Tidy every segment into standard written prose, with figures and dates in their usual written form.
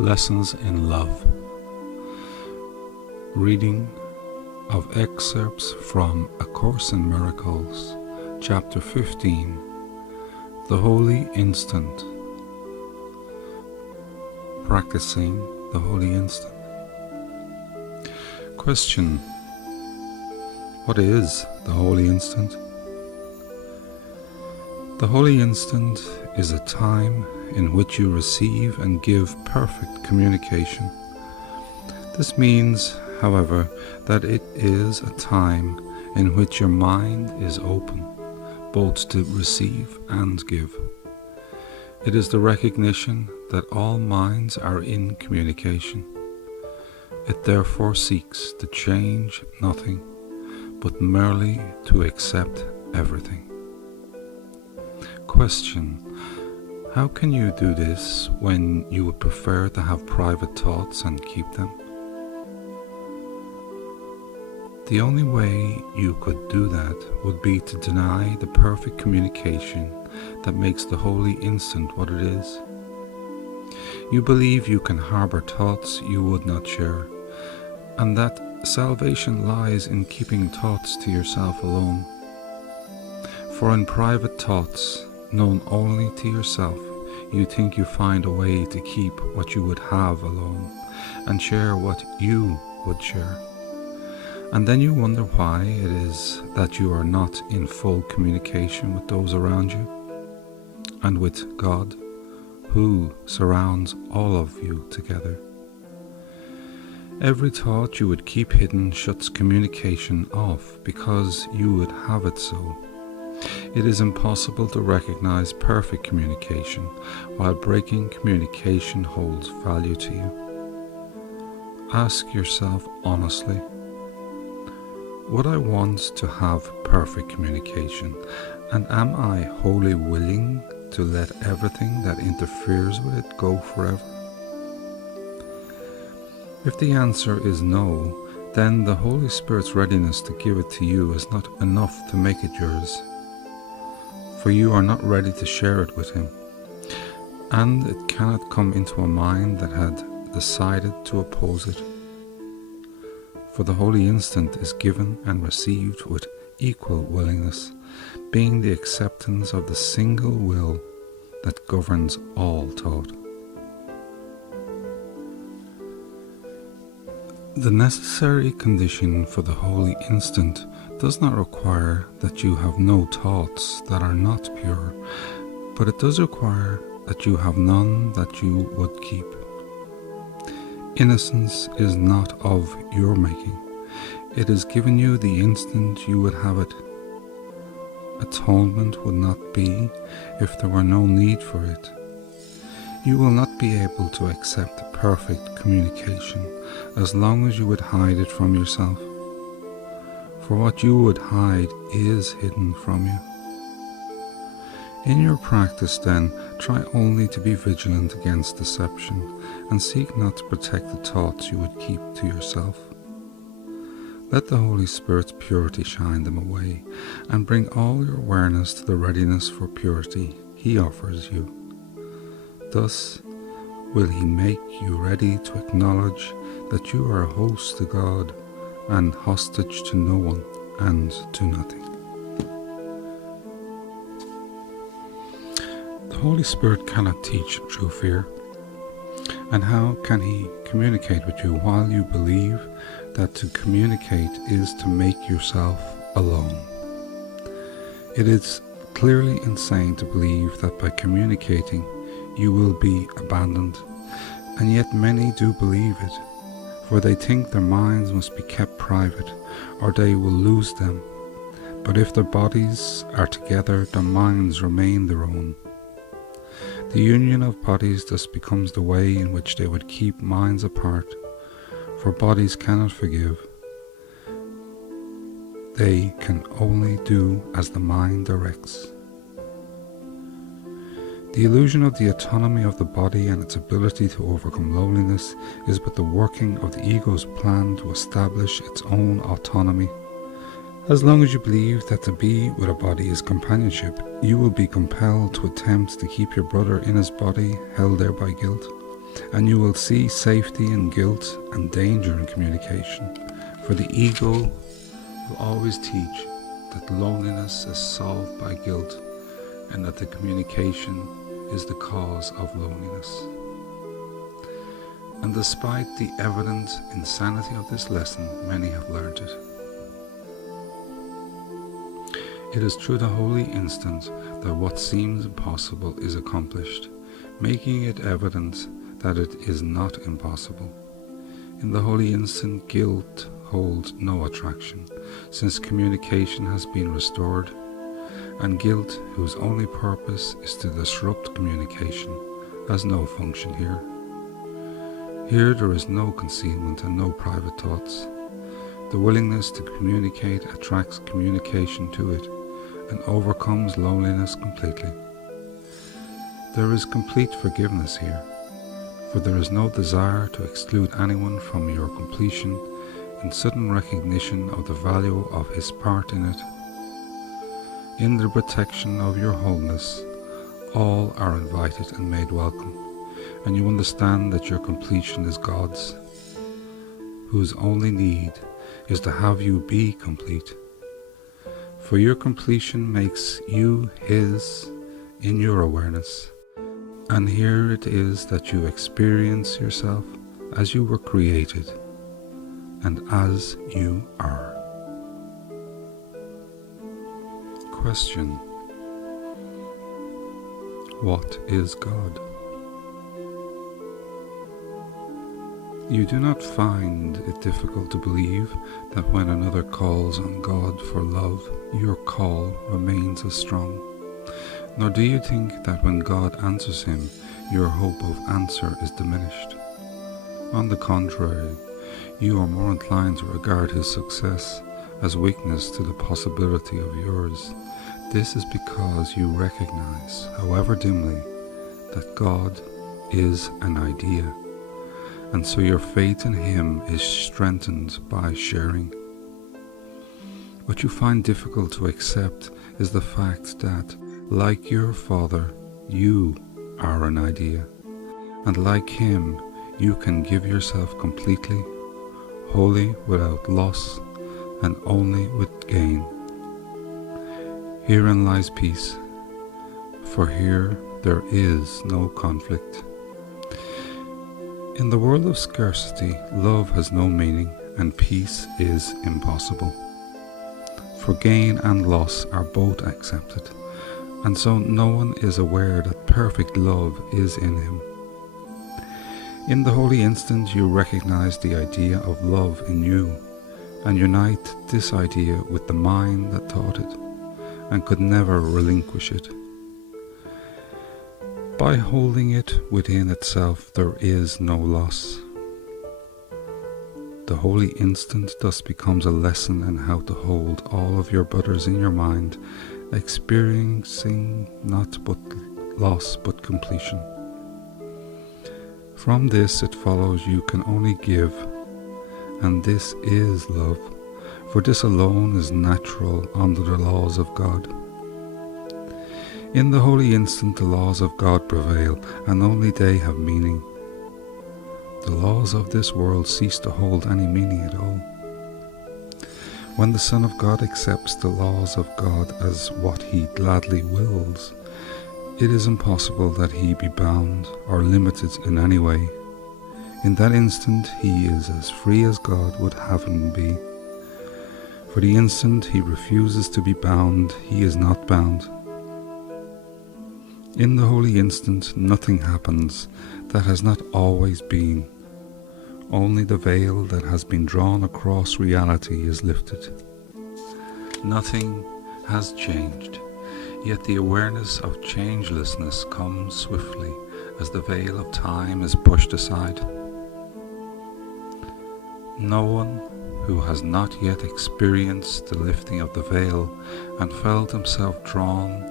Lessons in Love. Reading of excerpts from A Course in Miracles, Chapter 15, The Holy Instant. Practicing the Holy Instant. Question: what is the Holy Instant? The Holy Instant is a time in which you receive and give perfect communication. This means, however, that it is a time in which your mind is open, both to receive and give. It is the recognition that all minds are in communication. It therefore seeks to change nothing, but merely to accept everything. Question: how can you do this when you would prefer to have private thoughts and keep them? The only way you could do that would be to deny the perfect communication that makes the Holy Instant what it is. You believe you can harbor thoughts you would not share, and that salvation lies in keeping thoughts to yourself alone. For in private thoughts, known only to yourself, you think you find a way to keep what you would have alone and share what you would share. And then you wonder why it is that you are not in full communication with those around you and with God, who surrounds all of you together. Every thought you would keep hidden shuts communication off because you would have it so. It is impossible to recognize perfect communication while breaking communication holds value to you. Ask yourself honestly, would I want to have perfect communication, and am I wholly willing to let everything that interferes with it go forever? If the answer is no, then the Holy Spirit's readiness to give it to you is not enough to make it yours, for you are not ready to share it with Him, and it cannot come into a mind that had decided to oppose it. For the Holy Instant is given and received with equal willingness, being the acceptance of the single will that governs all thought. The necessary condition for the Holy Instant does not require that you have no thoughts that are not pure, but it does require that you have none that you would keep. Innocence is not of your making. It is given you the instant you would have it. Atonement would not be if there were no need for it. You will not be able to accept perfect communication as long as you would hide it from yourself. For what you would hide is hidden from you. In your practice, then, try only to be vigilant against deception, and seek not to protect the thoughts you would keep to yourself. Let the Holy Spirit's purity shine them away, and bring all your awareness to the readiness for purity He offers you. Thus will He make you ready to acknowledge that you are a host to God, and hostage to no one and to nothing. The Holy Spirit cannot teach true fear. And how can He communicate with you while you believe that to communicate is to make yourself alone? It is clearly insane to believe that by communicating you will be abandoned, and yet many do believe it, for they think their minds must be kept private or they will lose them. But if their bodies are together, their minds remain their own. The union of bodies thus becomes the way in which they would keep minds apart, for bodies cannot forgive. They can only do as the mind directs. The illusion of the autonomy of the body and its ability to overcome loneliness is but the working of the ego's plan to establish its own autonomy. As long as you believe that to be with a body is companionship, you will be compelled to attempt to keep your brother in his body, held there by guilt. and you will see safety in guilt and danger in communication, for the ego will always teach that loneliness is solved by guilt and that the communication is the cause of loneliness. And despite the evident insanity of this lesson, many have learned it. It is through the holy instant that what seems impossible is accomplished, making it evident that it is not impossible. In the holy instant, guilt holds no attraction, since communication has been restored, and guilt, whose only purpose is to disrupt communication, has no function here. Here there is no concealment and no private thoughts. The willingness to communicate attracts communication to it and overcomes loneliness completely. There is complete forgiveness here, for there is no desire to exclude anyone from your completion in sudden recognition of the value of his part in it. In the protection of your wholeness, all are invited and made welcome, and you understand that your completion is God's, whose only need is to have you be complete. For your completion makes you His in your awareness, and here it is that you experience yourself as you were created and as you are. Question: what is God? You do not find it difficult to believe that when another calls on God for love, your call remains as strong. Nor do you think that when God answers him, your hope of answer is diminished. On the contrary, you are more inclined to regard his success as weakness to the possibility of yours. This is because you recognize, however dimly, that God is an idea, and so your faith in him is strengthened by sharing. What you find difficult to accept is the fact that, like your Father, you are an idea, and like him, you can give yourself completely, wholly without loss, and only with gain. Herein lies peace, for here there is no conflict. In the world of scarcity, love has no meaning, and peace is impossible. For gain and loss are both accepted, and so no one is aware that perfect love is in him. In the holy instant you recognize the idea of love in you, and unite this idea with the mind that taught it, and could never relinquish it. By holding it within itself there is no loss. The holy instant thus becomes a lesson in how to hold all of your brothers in your mind, experiencing not but loss but completion. From this it follows you can only give, and this is love, for this alone is natural under the laws of God. In the holy instant the laws of God prevail, and only they have meaning. The laws of this world cease to hold any meaning at all. When the Son of God accepts the laws of God as what he gladly wills, it is impossible that he be bound or limited in any way. In that instant he is as free as God would have him be. For the instant he refuses to be bound, he is not bound. In the holy instant nothing happens that has not always been. Only the veil that has been drawn across reality is lifted. Nothing has changed, yet the awareness of changelessness comes swiftly as the veil of time is pushed aside. No one who has not yet experienced the lifting of the veil and felt himself drawn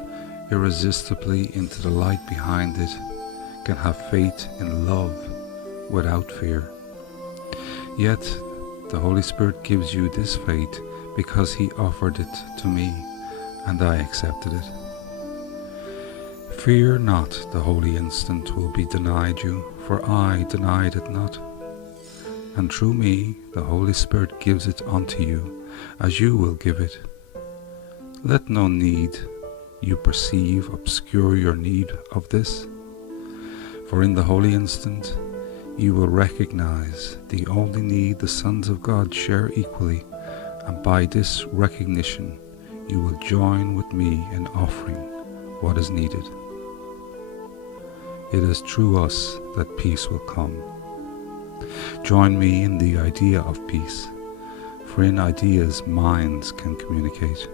irresistibly into the light behind it can have faith in love without fear. Yet the Holy Spirit gives you this faith because he offered it to me, and I accepted it. Fear not, the holy instant will be denied you, for I denied it not. And through me the Holy Spirit gives it unto you, as you will give it. Let no need you perceive obscure your need of this, for in the holy instant you will recognize the only need the sons of God share equally, and by this recognition you will join with me in offering what is needed. It is through us that peace will come. Join me in the idea of peace, for in ideas minds can communicate.